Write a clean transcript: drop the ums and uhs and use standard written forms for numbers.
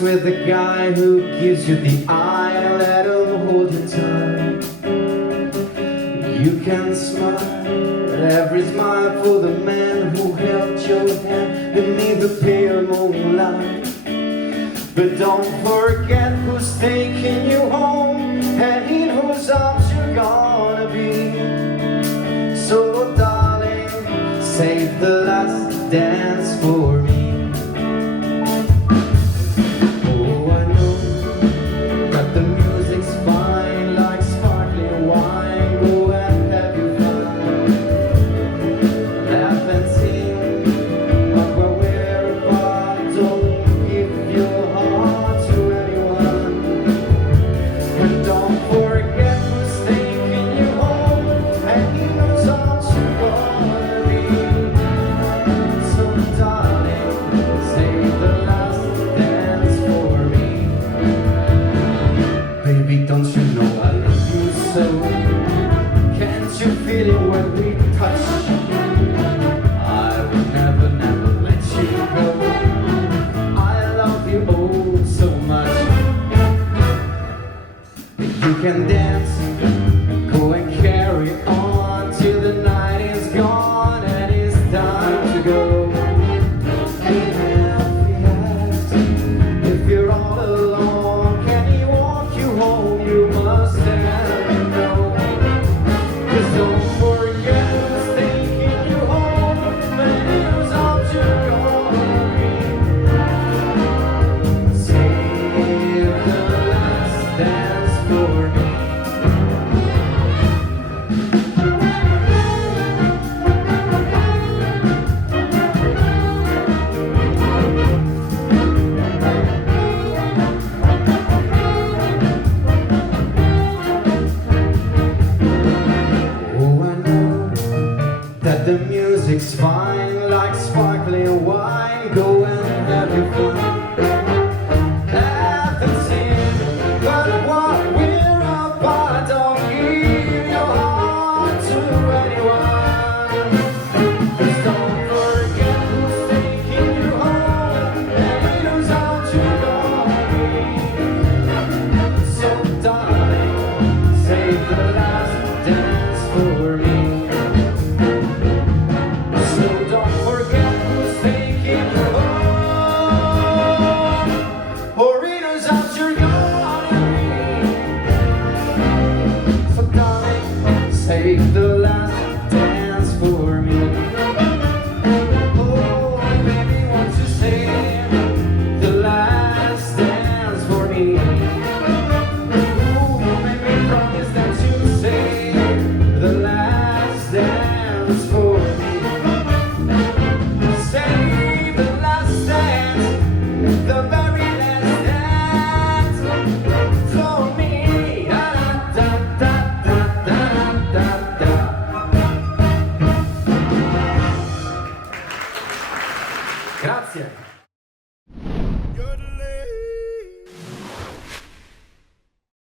dance with the guy who gives you the eye, let him hold you tight. You can smile, every smile for the man who held your hand beneath the pale moonlight. But don't forget who's taking you home and in whose arms you're gonna be. So darling, save the last dance for me. Oh, I know that the music's fine like sparkling wine. Go and have your fun, laugh and sing, but while we're apart, don't give your heart to anyone. And don't forget who's taking you home and in whose arms you're gonna be. So darling, save the last dance for me. Baby, don't you know I love you so? Can't you feel it when we touch? I will never, never let you go. I love you oh so much. You can dance, go and carry on till the night is gone and it's time to go. If you're all alone, can he walk you home? You must let me know. 'Cause don't forget who's taking you home and whose arms you're gonna be. Save the last dance for me.